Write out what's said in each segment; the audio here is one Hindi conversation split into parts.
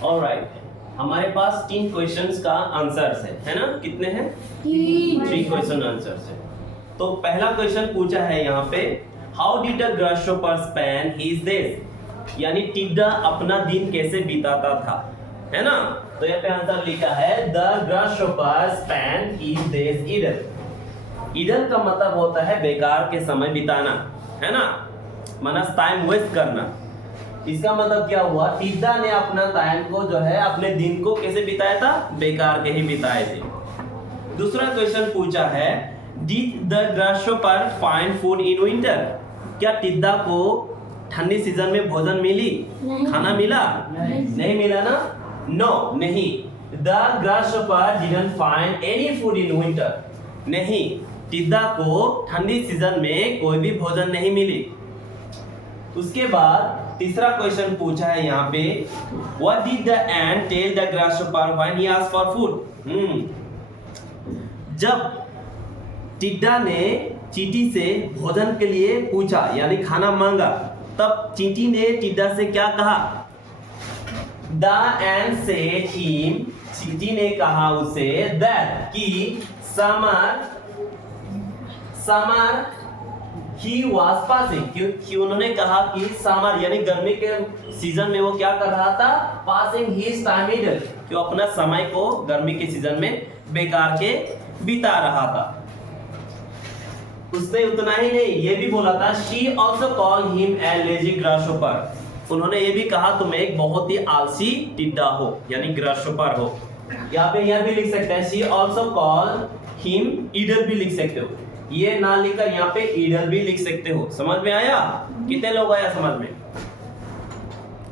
ऑलराइट, हमारे पास 3 क्वेश्चंस का आंसर्स है ना? कितने हैं? 3 क्वेश्चन आंसर्स है। तो पहला क्वेश्चन पूछा है यहाँ पे, how did the grasshopper spend his days, यानी टिड्डा अपना दिन कैसे बिताता था, है ना? तो यहाँ पे आंसर लिखा है the grasshopper spend his days idle. Idle का मतलब होता है बेकार के समय बिताना, है ना? माना टाइम वेस्ट करना। इसका मतलब क्या हुआ, टिड्डा ने अपना टाइम को जो है अपने दिन को कैसे बिताया था, बेकार के ही बिताए थे। दूसरा क्वेश्चन पूछा है, did the grasshopper find food in winter, क्या टिड्डा को ठंडी सीजन में भोजन मिली, खाना मिला? नहीं मिला ना? नो, नहीं। The grasshopper didn't find any food in winter, नहीं, टिड्डा को ठंडी सीजन में कोई भी भोजन नहीं मिली। उसके बाद तीसरा क्वेश्चन पूछा है यहाँ पे, what did the ant tell the grasshopper when he asked for food. जब टिड्डा ने चींटी से भोजन के लिए पूछा यानी खाना मांगा, तब चींटी ने टिड्डा से क्या कहा? द एंट सेड हिम, चींटी ने कहा उसे दैट कि समर ही वाज पासिंग, क्योंकि उन्होंने कहा कि समर यानी गर्मी के सीजन में वो क्या कर रहा था, पासिंग हिज टाइम इडल, क्यों अपना समय को गर्मी के सीजन में बेकार के बिता रहा था। उसने उतना ही नहीं, ये भी बोला था, she also call him a lazy grasshopper, उन्होंने ये भी कहा तुम एक बहुत ही आलसी टिड्डा हो यानी ग्रासहॉपर हो। यहाँ पे यह भी लिख सकते हैं, शी ऑल्सो कॉल हिम ईडल भी लिख सकते हो, ये ना लिखकर यहाँ पे ईडल भी लिख सकते हो। समझ में आया? कितने लोग आया समझ में?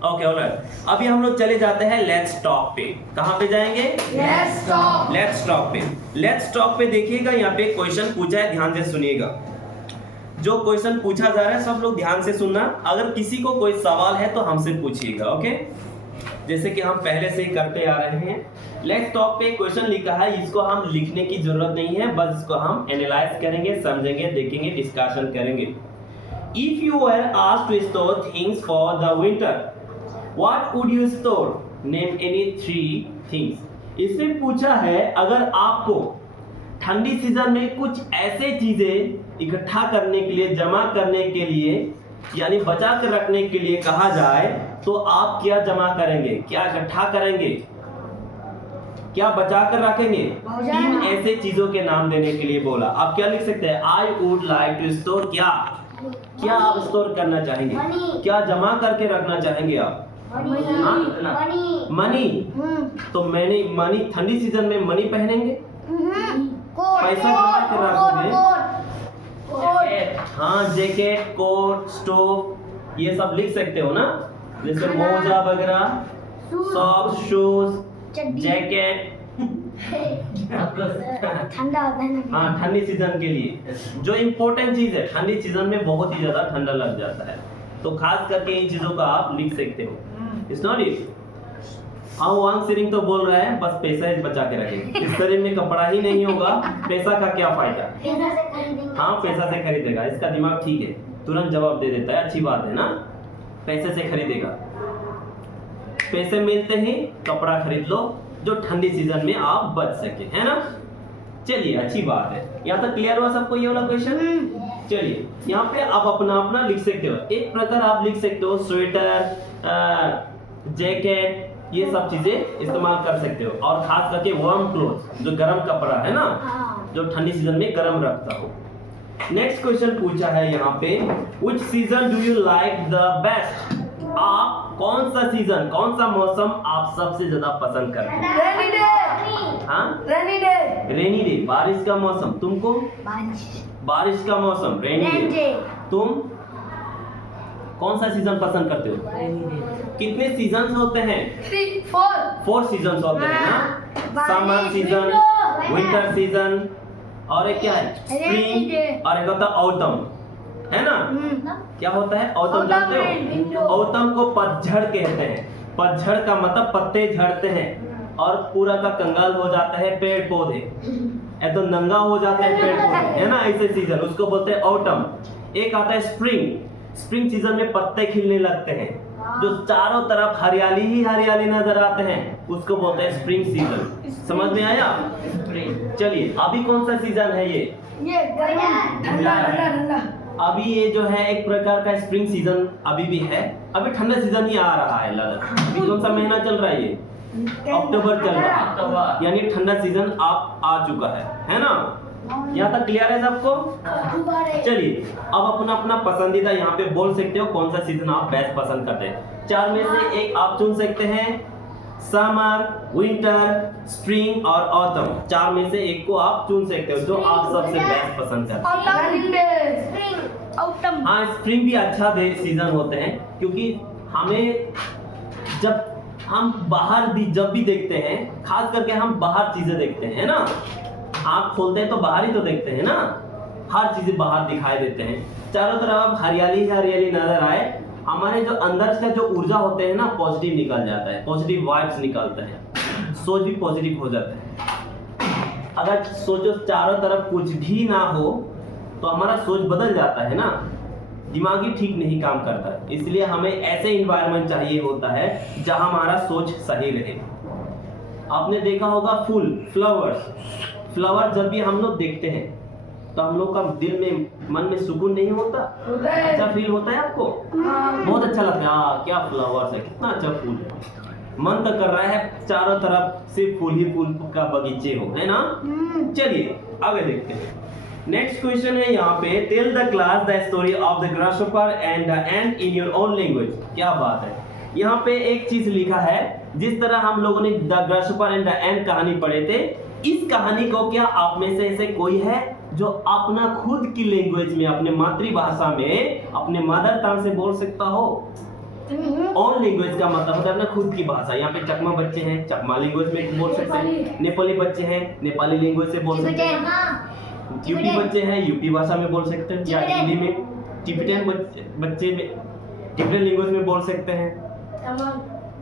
Okay, alright. अभी हम लोग चले जाते हैं लेट्स टॉक पे। कहाँ पे जाएंगे? लेट्स टॉक पे। लेट्स टॉक पे देखिएगा, यहाँ पे क्वेश्चन पूछा है, ध्यान से सुनिएगा। जो क्वेश्चन पूछा जा रहा है सब लोग ध्यान से सुनना, अगर किसी को कोई सवाल है तो हमसे पूछिएगा, ओके? जैसे कि हम पहले से ही करते आ रहे हैं। लेट्स टॉक पे क्वेश्चन लिखा है, इसको हम लिखने की जरूरत नहीं है, बस इसको हम एनालाइज करेंगे, समझेंगे, देखेंगे, डिस्कशन करेंगे। If you were asked to store things for the winter, what would you store? Name any 3 things. इसमें पूछा है अगर आपको ठंडी सीजन में कुछ ऐसे चीजें इकट्ठा करने के लिए, जमा करने के लिए यानी बचा कर रखने के लिए कहा जाए, तो आप क्या जमा करेंगे, क्या इकट्ठा करेंगे, क्या बचा कर रखेंगे? 3 ऐसे चीजों के नाम देने के लिए बोला। आप क्या लिख सकते हैं? I would like to store, क्या आप स्टोर करना चाहेंगे, क्या जमा करके रखना चाहेंगे आप? मनी। तो मैंने मनी, ठंडी सीजन में मनी पहनेंगे, पैसा जमा कर रखोगे। हाँ, जैकेट, कोट, स्टोव, ये सब लिख सकते हो ना, जैसे मोजा वगैरह, सॉक्स, शूज, जैकेट। ठंडा होता है ना। हाँ, ठंडी सीजन के लिए जो इम्पोर्टेंट चीज है, ठंडी सीजन में बहुत ही ज्यादा ठंडा लग जाता है, तो खास करके इन चीजों का आप लिख सकते हो। It's not it. हाँ, वांग सिरिंग तो बोल रहा है बस पैसा ही बचा के रखेंगे, इस शरीर में कपड़ा ही नहीं होगा, पैसा का क्या फायदा? हाँ, पैसा से खरीदेगा, इसका दिमाग ठीक है, तुरंत जवाब दे देता है, अच्छी बात है ना, पैसे से खरीदेगा। पैसे मिलते ही कपड़ा खरीद लो जो ठंडी सीजन में आप बच सके, है ना? चलिए, अच्छी बात है। यहाँ तक क्लियर हुआ सबको ये वाला क्वेश्चन? चलिए, यहाँ पे आप अपना अपना लिख सकते हो। एक प्रकार आप लिख सकते हो स्वेटर, जैकेट, ये सब चीजें इस्तेमाल कर सकते हो, और खास करके वार्म क्लोथ, जो गर्म कपड़ा है ना, जो ठंडी सीजन में गर्म रखता हो। नेक्स्ट क्वेश्चन पूछा है यहाँ पे, which season do you like the best? आप कौन सा सीजन, कौन सा मौसम आप सबसे ज्यादा पसंद करते हैं? Rainy day. हाँ, रेनी डे, बारिश का मौसम। तुमको? बारिश का मौसम, रेनी डे। तुम कौन सा सीजन पसंद करते हो? कितने सीजन्स होते हैं? 4 सीजन्स होते हैं ना, समर सीजन, विंटर सीजन, और एक क्या है? स्प्रिंग, और एक होता है ऑटम, है ना? क्या होता है ऑटम, जानते हो? ऑटम को पतझड़ कहते हैं। पतझड़ का मतलब पत्ते झड़ते हैं और पूरा का कंगाल हो जाता है पेड़ पौधे, तो नंगा हो जाते हैं पेड़ पौधे, है ना? ऐसे सीजन उसको बोलते हैं ऑटम। एक आता है स्प्रिंग। स्प्रिंग सीजन में पत्ते खिलने लगते हैं, जो चारों तरफ हरियाली ही हरियाली नजर आते हैं उसको बोलते हैं स्प्रिंग सीजन। समझ में आया? चलिए अभी कौन सा सीजन है ये? ठंडा ठंडा ठंडा। अभी ये जो है एक प्रकार का स्प्रिंग सीजन अभी भी है। अभी ठंडा सीजन ही आ रहा है लगभग। अभी कौन सा महीना चल रहा है ये? अक्टूबर चल रहा है, यानी ठंडा सीजन आप आ चुका है ना? यहाँ तक क्लियर है सबको? चलिए अब अपना अपना पसंदीदा यहाँ पे बोल सकते हो कौन सा सीजन आप बेस्ट पसंद करते हैं। चार में से एक आप चुन सकते हैं, समर, विंटर, स्प्रिंग और ऑटम। चार में से एक को आप चुन सकते हो जो आप सबसे बेस्ट पसंद करते हैं। हाँ स्प्रिंग भी अच्छा सीजन होते हैं क्योंकि हमें जब हम बाहर भी जब भी देखते हैं, खास करके हम बाहर चीजें देखते हैं ना, आँख खोलते हैं तो बाहर ही तो देखते हैं ना, हर चीजें बाहर दिखाई देते हैं। चारों तरफ हरियाली हरियाली नजर आए, हमारे जो अंदर से जो ऊर्जा होते हैं ना पॉजिटिव निकल जाता है, पॉजिटिव वाइब्स निकलते हैं, सोच भी पॉजिटिव हो जाता है। अगर सोचो चारों तरफ कुछ भी ना हो तो हमारा सोच बदल जाता है ना, दिमाग ही ठीक नहीं काम करता। इसलिए हमें ऐसे इन्वायरमेंट चाहिए होता है जहां हमारा सोच सही रहे। आपने देखा होगा फूल, फ्लावर जब भी हम लोग देखते हैं तो हम लोग का दिल में मन में सुकून नहीं होता? अच्छा फील होता है आपको? बहुत अच्छा लगता है। हाँ क्या फ्लावर्स है, कितना अच्छा फूल है, मन तो कर रहा है चारों तरफ सिर्फ फूल ही फूल का बगीचे हो, है ना? चलिए आगे देखते हैं। नेक्स्ट क्वेश्चन है यहाँ पे, tell the class the story of the grasshopper and the ant in your own language. क्या बात है, यहाँ पे एक चीज लिखा है, जिस तरह हम लोगों ने द ग्रासहॉपर एंड द एंट कहानी पढ़े थे, इस कहानी को क्या आप में से ऐसे कोई है जो अपना खुद की लैंग्वेज में, अपने मातृभाषा में, अपने मदर टंग से बोल सकता हो? ओन लैंग्वेज का मतलब होता है अपना खुद की भाषा। यहाँ पे चकमा बच्चे हैं, चकमा लैंग्वेज में बोल सकते हैं, नेपाली बच्चे हैं, नेपाली लैंग्वेज से बोल सकते हैं, यूपी बच्चे हैं, यूपी भाषा में बोल सकते हैं, या हिंदी में, टिबेटन बच्चे में टिबेटन लैंग्वेज में बोल सकते हैं।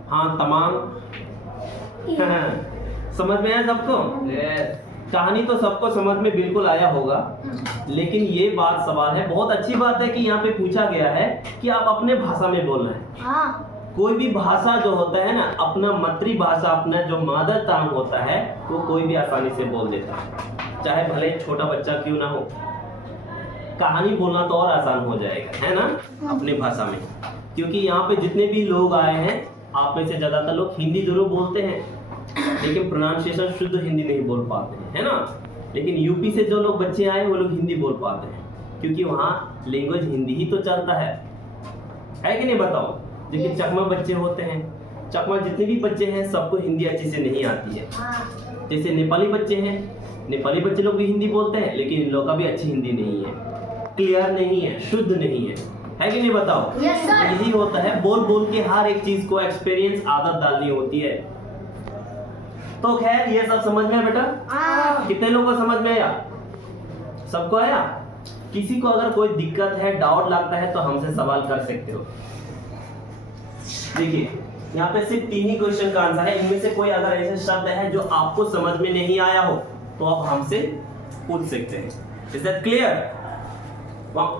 हाँ तमाम। समझ में आया सबको? कहानी तो सबको समझ में बिल्कुल आया होगा, लेकिन ये बात सवाल है, बहुत अच्छी बात है कि यहाँ पे पूछा गया है कि आप अपने भाषा में बोल रहे हैं। कोई भी भाषा जो होता है ना, अपना मातृभाषा, अपना जो मदर टंग होता है, वो कोई भी आसानी से बोल देता है, चाहे भले छोटा बच्चा क्यों ना हो। कहानी बोलना तो और आसान हो जाएगा, है ना, अपने भाषा में। क्योंकि यहाँ पे जितने भी लोग आए हैं, आप में से ज्यादातर लोग हिंदी जरूर बोलते हैं, लेकिन प्रोनाउंसिएशन शुद्ध हिंदी नहीं बोल पाते हैं, है ना। लेकिन यूपी से जो लोग बच्चे आए वो लोग हिंदी बोल पाते हैं, क्योंकि वहाँ लैंग्वेज हिंदी ही तो चलता है कि नहीं? बताओ। लेकिन चकमा बच्चे होते हैं, चकमा जितने भी बच्चे हैं सबको हिंदी अच्छे से नहीं आती है। जैसे नेपाली बच्चे हैं, नेपाली बच्चे लोग भी हिंदी बोलते हैं, लेकिन इन लोगों का भी अच्छी हिंदी नहीं है, क्लियर नहीं है, शुद्ध नहीं है कि नहीं? बताओ। यही होता है, बोल बोल के हर एक चीज को एक्सपीरियंस, आदत डालनी होती है। तो खैर ये सब समझ में आया बेटा? कितने लोगों को समझ में आया? सबको आया? किसी को अगर कोई दिक्कत है, डाउट लगता है, तो हमसे सवाल कर सकते हो। देखिए यहाँ पे सिर्फ 3 ही क्वेश्चन का आंसर है। इनमें से कोई अगर ऐसे शब्द है जो आपको समझ में नहीं आया हो तो आप हमसे पूछ सकते हैं। Is that clear?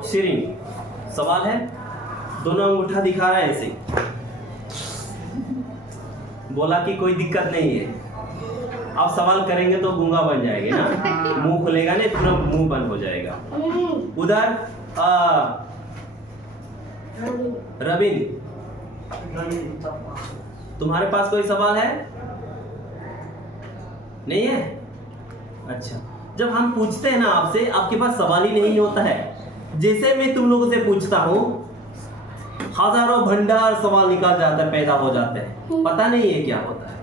शेयरिंग सवाल है, दोनों अंगूठा दिखा रहा है ऐसे, बोला कि कोई दिक्कत नहीं है। आप सवाल करेंगे तो गूंगा बन जाएंगे ना, मुंह खुलेगा नहीं, पूरा मुंह बंद हो जाएगा। उधर रविंद्र, तुम्हारे पास कोई सवाल है? नहीं है? अच्छा, जब हम पूछते हैं ना आपसे, आपके पास सवाल ही नहीं होता है। जैसे मैं तुम लोगों से पूछता हूँ, हजारों भंडार सवाल निकल जाता है, पैदा हो जाते हैं, पता नहीं है क्या होता है।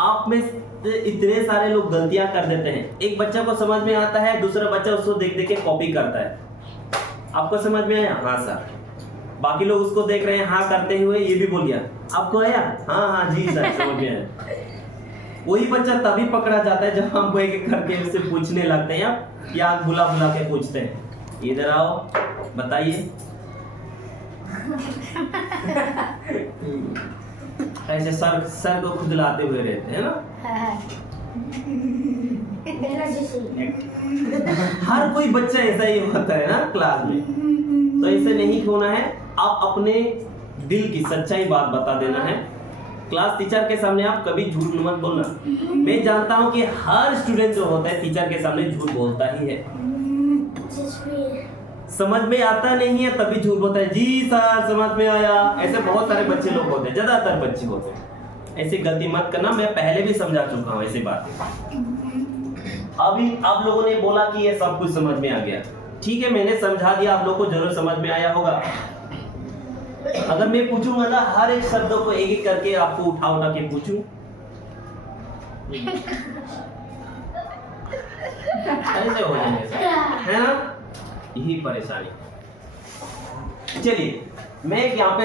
आप में इतने सारे लोग गलतियां कर देते हैं। एक बच्चा को समझ में आता है, दूसरा बच्चा उसको देख देख के कॉपी करता है। आपको समझ में आया? हाँ सर। बाकी लोग उसको देख रहे हैं, हाँ करते हुए, ये भी बोल दिया। आपको आया? हाँ हाँ जी सर, समझ में आया। वही बच्चा तभी पकड़ा जाता है जब हम एक एक करके उससे पूछने लगते हैं, या बुला बुला के पूछते हैं, इधर आओ बताइए। ऐसे सर को खुजलाते हुए रहते हैं ना। हर कोई बच्चा ऐसा ही होता है ना क्लास में, तो ऐसे नहीं होना है। आप अपने दिल की सच्चाई बात बता देना है। क्लास टीचर के सामने आप कभी झूठ मत बोलना। मैं जानता हूँ कि हर स्टूडेंट जो होता है टीचर के सामने झूठ बोलता ही है। समझ में आता नहीं है तभी झूठ बोलता है, जी सर समझ में आया। ऐसे बहुत सारे बच्चे लोग होते हैं, ज्यादातर बच्चे होते हैं। ऐसी गलती मत करना, मैं पहले भी समझा चुका हूँ ऐसी बातें। अभी आप लोगों ने बोला कि ये सब कुछ समझ में आ गया, ठीक है, मैंने समझा दिया, आप लोग को जरूर समझ में आया होगा। अगर मैं पूछूंगा ना हर एक शब्दों को एक एक करके आपको उठा उठा के पूछूं, ऐसे हो जाएंगे, है ना? यही परेशानी। चलिए मैं यहाँ पे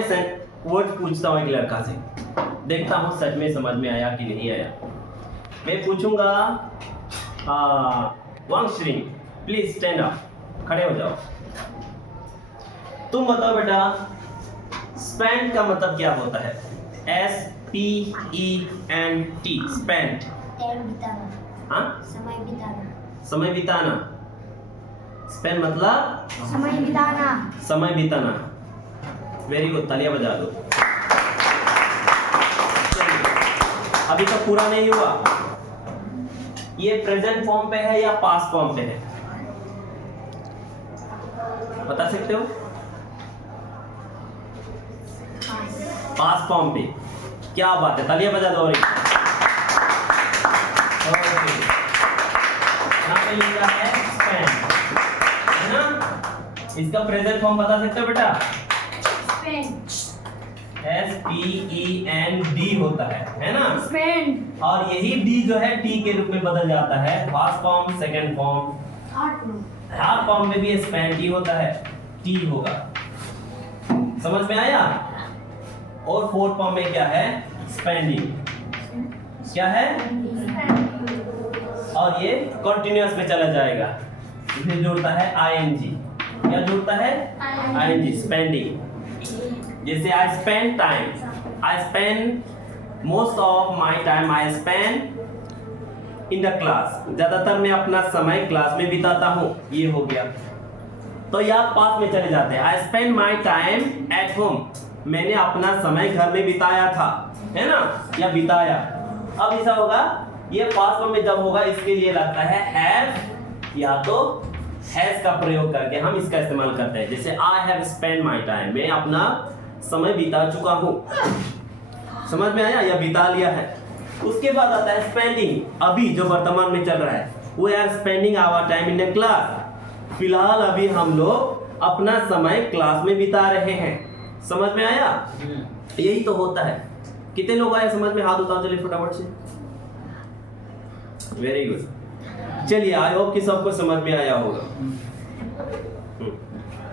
वर्ड पूछता हूँ एक लड़का से, देखता हूँ सच में समझ में आया कि नहीं आया। मैं पूछूंगा वांगश्री प्लीज स्टैंड अप, खड़े हो जाओ। तुम बताओ बेटा स्पेंड का मतलब क्या होता है? SPENT spend. हाँ, समय बिताना। स्पेंड मतलब समय बिताना। समय बिताना। वेरी गुड, तालियां बजा दो। अभी तक पूरा नहीं हुआ। ये प्रेजेंट फॉर्म पे है या पास्ट फॉर्म पे है? बता सकते हो? पास्ट फॉर्म पे। क्या बात है, तालियां बजा दो। यहाँ पे लिखा है स्पेंड, है ना? इसका प्रेजेंट फॉर्म बता सकते हो बेटा? SPEND होता है ना? स्पेंड। और यही D जो है T के रूप में बदल जाता है। First form, second form, third form में भी स्पेंड ही होता है, T होगा। समझ में आया? और फोर्थ फॉर्म में क्या है? स्पेंडिंग। क्या है? और ये कंटिन्यूअस में चला जाएगा। इसमें जुड़ता है ING। क्या जुड़ता है? ING, spending. जैसे I spend time, I spend most of my time I spend in the class। ज्यादातर मैं अपना समय क्लास में बिताता हूँ, ये हो गया। तो यह पास में चले जाते हैं। I spend my time at home। मैंने अपना समय घर में बिताया था, है ना? या बिताया। अब ऐसा होगा, ये पास्ट फॉर्म में जब होगा इसके लिए लगता है have या तो has का प्रयोग करके हम इसका इस्तेमाल करते हैं। जैसे I have spent my time, मैं अपना समय बिता चुका हूँ। समझ में आया? या बिता लिया है। उसके बाद आता है स्पेंडिंग, अभी जो वर्तमान में चल रहा है। We are spending our time in a class। फिलहाल अभी हम लोग अपना समय क्लास में बिता रहे हैं। समझ में आया? यही तो होता है। कितने लोग आए समझ में? हाथ उठाओ चलिए फटाफट से। Very good. चलिए आई होप कि सबको समझ में आया होगा।